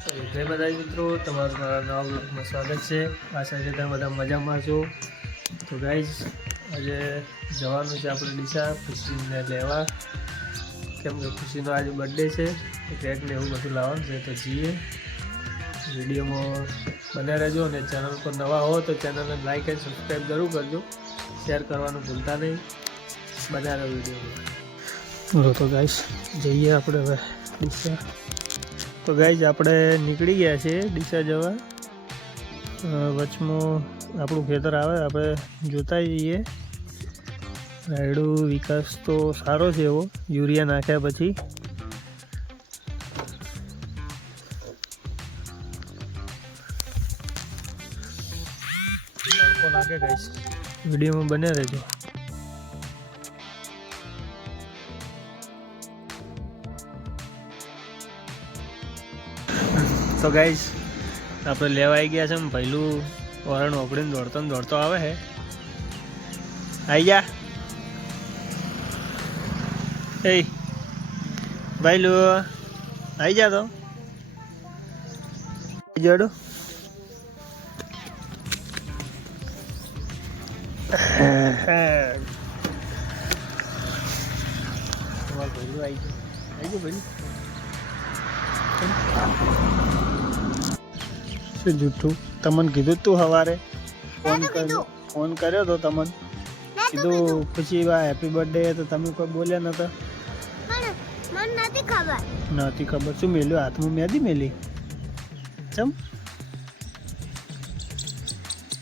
જય માતાજી મિત્રો, તમારું મારા નવા બ્લોગમાં સ્વાગત છે। આશા છે તમે બધા મજામાં છો। તો ગાઈઝ આજે જવાનું છે આપણે ડીસા ખુશીને લેવા, કેમ કે ખુશીનો આજે બર્થડે છે, કેક ને એવું બધું લાવવાનું છે। તો જઈએ, વિડીયોમાં બને રહેજો અને ચેનલ પર નવા હો તો ચેનલને લાઈક એન્ડ સબસ્ક્રાઈબ જરૂર કરજો, શેર કરવાનું ભૂલતા નહીં। બને રહો વિડીયોમાં। તો ગાઈઝ જઈએ આપણે હવે ડીસા। તો ગાઈઝ આપણે નીકળી ગયા છે ડીસા જવા। વચમાં આપણું ખેતર આવે, આપણે જોતા જઈએ। રાયડું વિકાસ તો સારો છે એવો, યુરિયા નાખ્યા પછી। તડકો લાગે ગાઈઝ, વિડીયોમાં બને રહેજો। તો ગાઈઝ આપણે લેવા આવી ગયા છે ને, પહેલું વરણ ઓપડીને દોડતો આવે છે। આવી જા એ ભાઈલું, આવી જા તો જોડો। તમારું ભાઈલું આવી ગયું ભાઈલું। શું જૂઠું તમને કીધું તું સવારે ફોન કર્યો તો તમને કીધું ખુશી ભાઈ હેપી બર્થડે, તો તમે કોઈ બોલ્યા નતા? નથી ખબર શું મેલ્યું હાથમાં? મેદી મેલી ચમ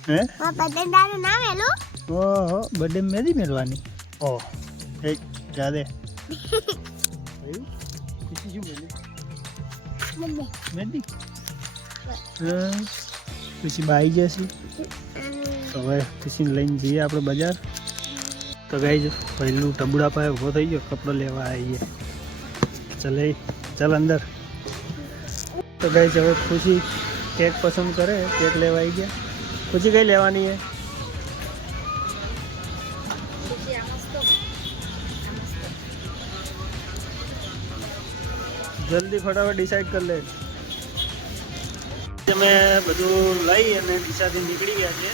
હે? ઓહો, બર્થડે મેદી મેલવાની? ઓહ એક જાદે ખુશી શું મેલ્યું? મેદી ખુશી બાઈ જશે તો હવે ખુશીને લઈને જઈએ આપણે બજાર। તો ગાઈઝ પહેલું ટબુડા પાસે ઊભો થઈ ગયો, કપડો લેવા આવીએ। ચાલ અંદર। તો ગાઈઝ હવે ખુશી કેક પસંદ કરે, કેક લેવા આવી ગયા। ખુશી કઈ લેવાની है? જલ્દી ફટાફટ ડિસાઈડ કરી લે। અમે બધું લઈ અને ડીસાથી નીકળી ગયા છીએ।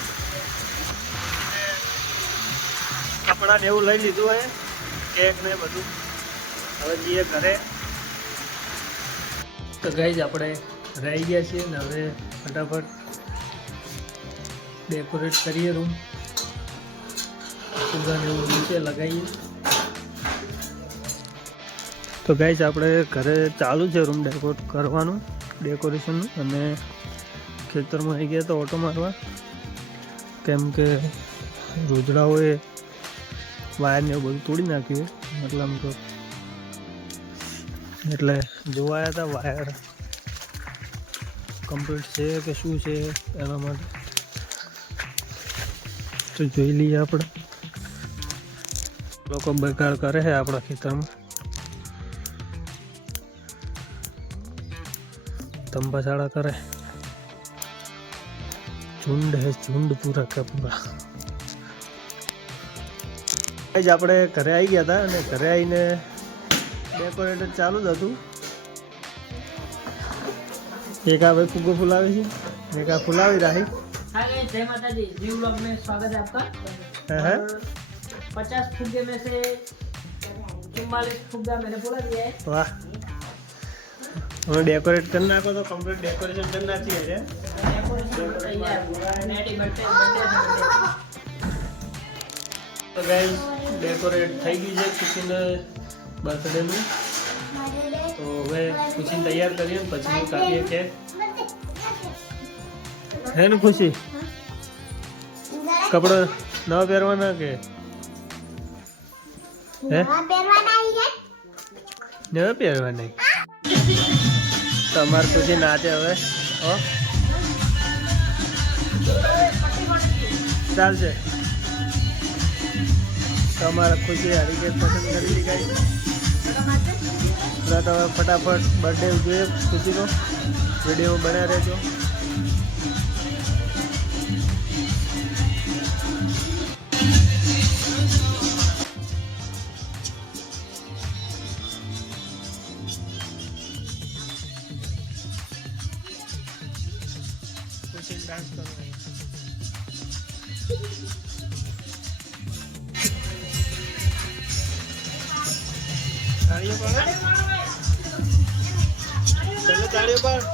કપડાં ને એવું લઈ લીધું હોય, કેક ને બધું। હવે જઈએ ઘરે। તો ગાઈઝ આપણે રહી ગયા છીએ ને હવે ફટાફટ ડેકોરેટ કરીએ રૂમ, ફુગ્ગા ને એવું નીચે લગાવીએ। તો ગાઈઝ આપણે ઘરે ચાલુ છે રૂમ ડેકોરેટ કરવાનું, ડેકોરેશનનું। અને ખેતરમાં આવી ગયા તો ઓટો મારવા, કેમ કે રોજડાઓએ વાયરને એવું બધું તોડી નાખ્યું મતલબ તો, એટલે જોવાયા હતા વાયર કમ્પ્લીટ છે કે શું છે એના માટે। તો જોઈ લઈએ આપણે, લોકો બગાડ કરે છે આપણા ખેતરમાં, તંબાચાડા કરે। झुंड है झुंड पूरा का पूरा। आज આપણે ઘરે આવી ગયા હતા અને ઘરે આવીને ડેકોરેટર ચાલુ જ હતું। એક આ ભાઈ ફુગ્ગો ફુલાવે છે, એક આ ફુલાવી રહી। हाय जय माता दी, न्यू व्लॉग में स्वागत है आपका। 50 फुग्गे में से 44 फुग्गा मैंने फुला दिया है। वाह, હવે ડેકોરેટ કરી નાખો તો કમ્પ્લીટ ડેકોરેશન કરી નાખીએ છે। તો ગાઈસ ડેકોરેટ થઈ ગયું છે ખુશીને બર્થડેનું। તો હવે ખુશીને તૈયાર કરીએ પછી કાપીએ કેક, હે ને ખુશી? કપડા નવા પહેરવાના કે હે? નવા પહેરવાના। તમારે ખુશી નાચે હવે, ચાલશે। તમારે ખુશી હારી કેક પસંદ કરી લીધી। તો હવે ફટાફટ બર્થડે જોઈએ ખુશીનો, વિડીયો બન્યા રહેજો। નાખીને ડાન્સ કરો. તાળીઓ પાડો. ચલો તાળીઓ પાડ.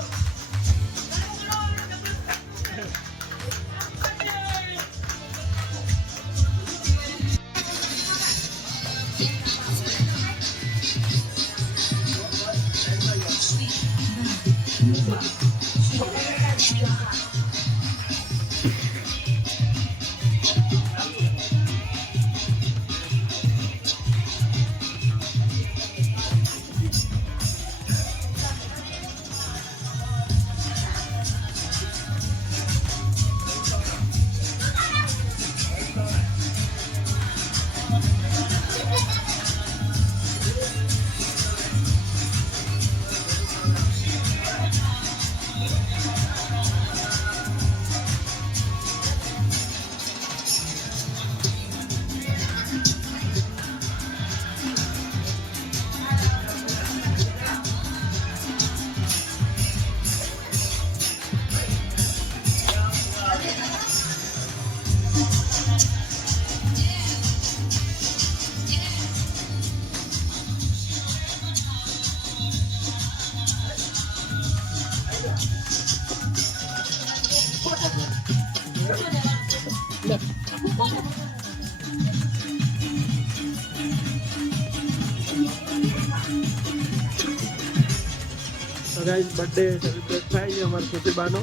ગાઈસ બર્થડે સેલિબ્રેટ થાય છે અમારા ખુશીબાનો.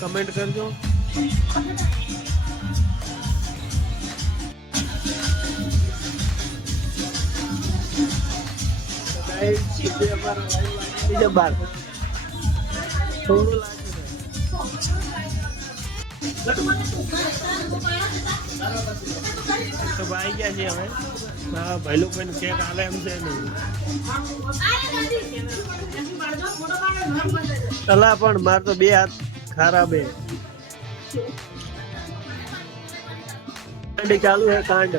કમેન્ટ કરજો. થોડું તો ભાઈ ગયા છીએ અમે. હા ભાઈ લોકો કેક આલે એમ છે નહીં. અલા પણ માર તો બે હાથ ખરાબ હે. કાંડ ચાલુ હે કાંડ.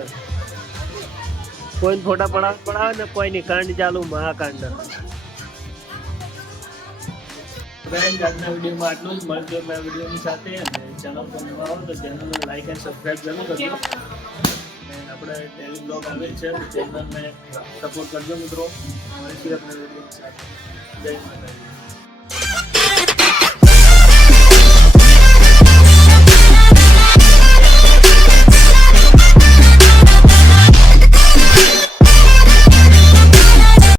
કોઈ ફોટા પડાવે ને કોઈ ની કાંડ ચાલુ મહાકાંડ. આજના વિડીયોમાં આટલું જ. મળજો મેં વિડીયોની સાથે. અને ચેનલ પર નવા હો તો ચેનલને લાઈક અને સબસ્ક્રાઈબ જરૂર કરજો. આપણે ડેલી બ્લોગ આવે છે તો ચેનલને સપોર્ટ કરજો મિત્રો. મળીશું આપણે વિડીયોની સાથે. જય માતાજી.